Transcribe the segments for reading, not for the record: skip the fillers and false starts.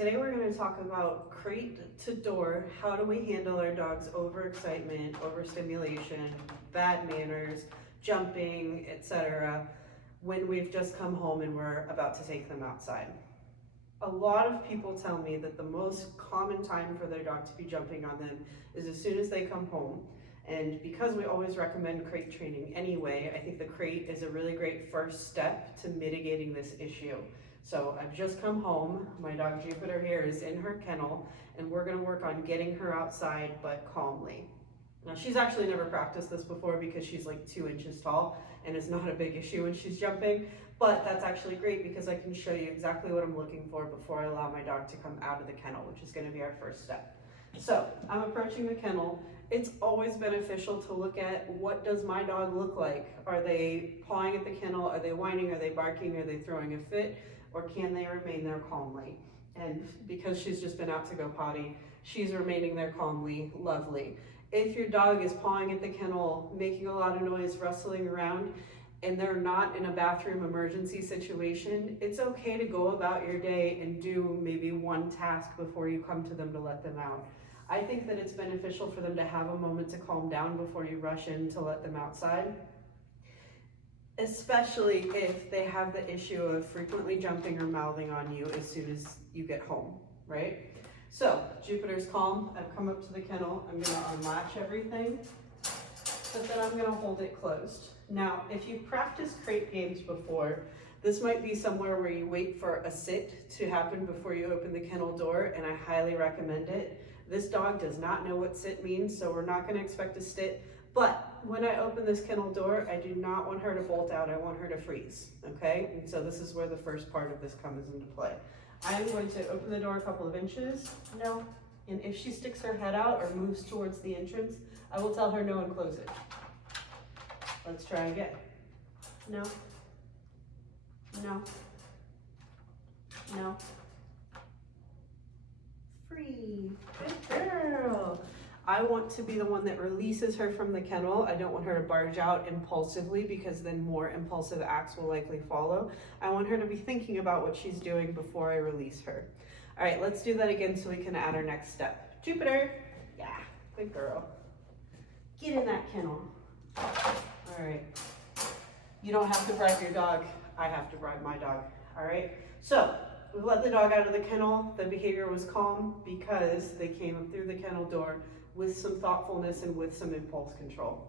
Today we're going to talk about crate to door. How do we handle our dog's overexcitement, overstimulation, bad manners, jumping, etc. when we've just come home and we're about to take them outside. A lot of people tell me that the most common time for their dog to be jumping on them is as soon as they come home. And because we always recommend crate training anyway, I think the crate is a really great first step to mitigating this issue. So I've just come home, my dog Jupiter here is in her kennel, and we're gonna work on getting her outside, but calmly. Now she's actually never practiced this before because she's like 2 inches tall, and it's not a big issue when she's jumping, but that's actually great because I can show you exactly what I'm looking for before I allow my dog to come out of the kennel, which is gonna be our first step. So I'm approaching the kennel. It's always beneficial to look at what does my dog look like. Are they pawing at the kennel? Are they whining? Are they barking? Are they throwing a fit? Or can they remain there calmly? And because she's just been out to go potty, she's remaining there calmly, lovely. If your dog is pawing at the kennel, making a lot of noise, rustling around, and they're not in a bathroom emergency situation, it's okay to go about your day and do maybe one task before you come to them to let them out. I think that it's beneficial for them to have a moment to calm down before you rush in to let them outside, especially if they have the issue of frequently jumping or mouthing on you as soon as you get home, right? So Jupiter's calm. I've come up to the kennel. I'm gonna unlatch everything, but then I'm gonna hold it closed. Now, if you've practiced crate games before, this might be somewhere where you wait for a sit to happen before you open the kennel door, and I highly recommend it. This dog does not know what sit means, so we're not gonna expect a sit. But when I open this kennel door, I do not want her to bolt out. I want her to freeze, okay? And so this is where the first part of this comes into play. I'm going to open the door a couple of inches, no, and if she sticks her head out or moves towards the entrance, I will tell her no and close it. Let's try again. No, no, no. Free, good girl. I want to be the one that releases her from the kennel. I don't want her to barge out impulsively because then more impulsive acts will likely follow. I want her to be thinking about what she's doing before I release her. All right, let's do that again so we can add our next step. Jupiter, yeah, good girl. Get in that kennel. All right, you don't have to bribe your dog. I have to bribe my dog, all right? So we let the dog out of the kennel. The behavior was calm because they came up through the kennel door with some thoughtfulness and with some impulse control.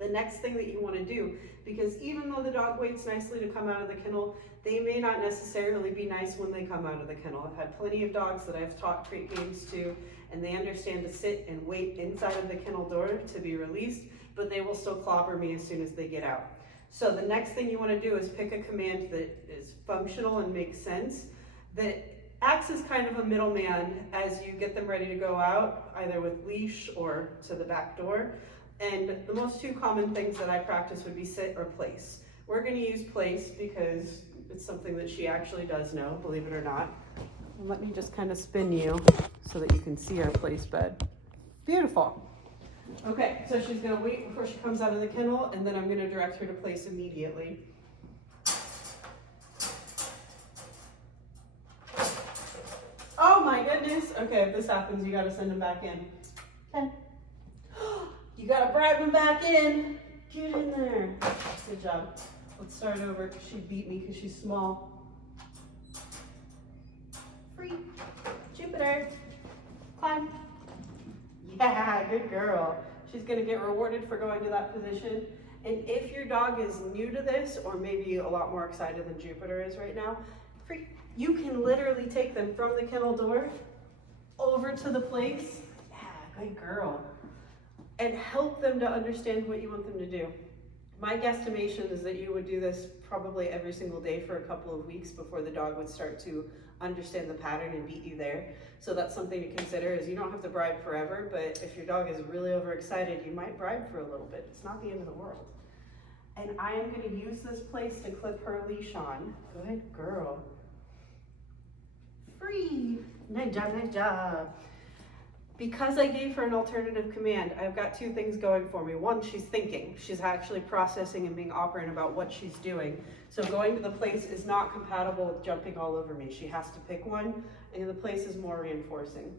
The next thing that you want to do, because even though the dog waits nicely to come out of the kennel, they may not necessarily be nice when they come out of the kennel. I've had plenty of dogs that I've taught crate games to, and they understand to sit and wait inside of the kennel door to be released, but they will still clobber me as soon as they get out. So the next thing you want to do is pick a command that is functional and makes sense, that acts as kind of a middleman as you get them ready to go out, either with leash or to the back door. And the most two common things that I practice would be sit or place. We're going to use place because it's something that she actually does know, believe it or not. And let me just kind of spin you so that you can see our place bed. Beautiful. Okay, so she's going to wait before she comes out of the kennel, and then I'm going to direct her to place immediately. Oh my goodness. Okay, if this happens, you gotta send him back in. Okay. You gotta bribe him back in. Get in there. Good job. Let's start over because she beat me because she's small. Free. Jupiter. Climb. Yeah, good girl. She's gonna get rewarded for going to that position. And if your dog is new to this, or maybe a lot more excited than Jupiter is right now, free. You can literally take them from the kennel door over to the place, yeah, good girl, and help them to understand what you want them to do. My guesstimation is that you would do this probably every single day for a couple of weeks before the dog would start to understand the pattern and beat you there. So that's something to consider, is you don't have to bribe forever, but if your dog is really overexcited, you might bribe for a little bit. It's not the end of the world. And I am going to use this place to clip her leash on. Good girl. Free. Nice job, nice job. Because I gave her an alternative command, I've got two things going for me. One, she's thinking. She's actually processing and being operant about what she's doing. So going to the place is not compatible with jumping all over me. She has to pick one, and the place is more reinforcing.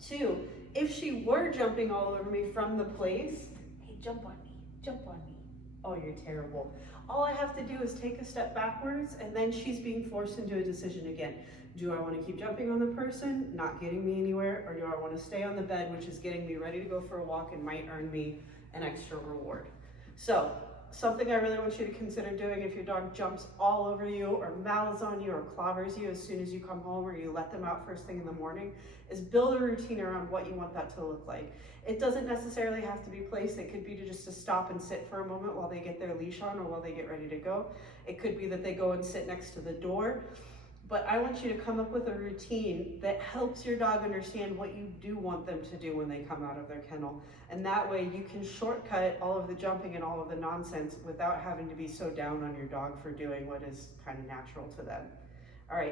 Two, if she were jumping all over me from the place, hey, jump on me, jump on me. Oh, you're terrible. All I have to do is take a step backwards, and then she's being forced into a decision again. Do I want to keep jumping on the person, not getting me anywhere, or do I want to stay on the bed, which is getting me ready to go for a walk and might earn me an extra reward? So, something I really want you to consider doing if your dog jumps all over you or mouths on you or clobbers you as soon as you come home or you let them out first thing in the morning is build a routine around what you want that to look like. It doesn't necessarily have to be placed. It could be just to stop and sit for a moment while they get their leash on or while they get ready to go. It could be that they go and sit next to the door. But I want you to come up with a routine that helps your dog understand what you do want them to do when they come out of their kennel. And that way you can shortcut all of the jumping and all of the nonsense without having to be so down on your dog for doing what is kind of natural to them. All right.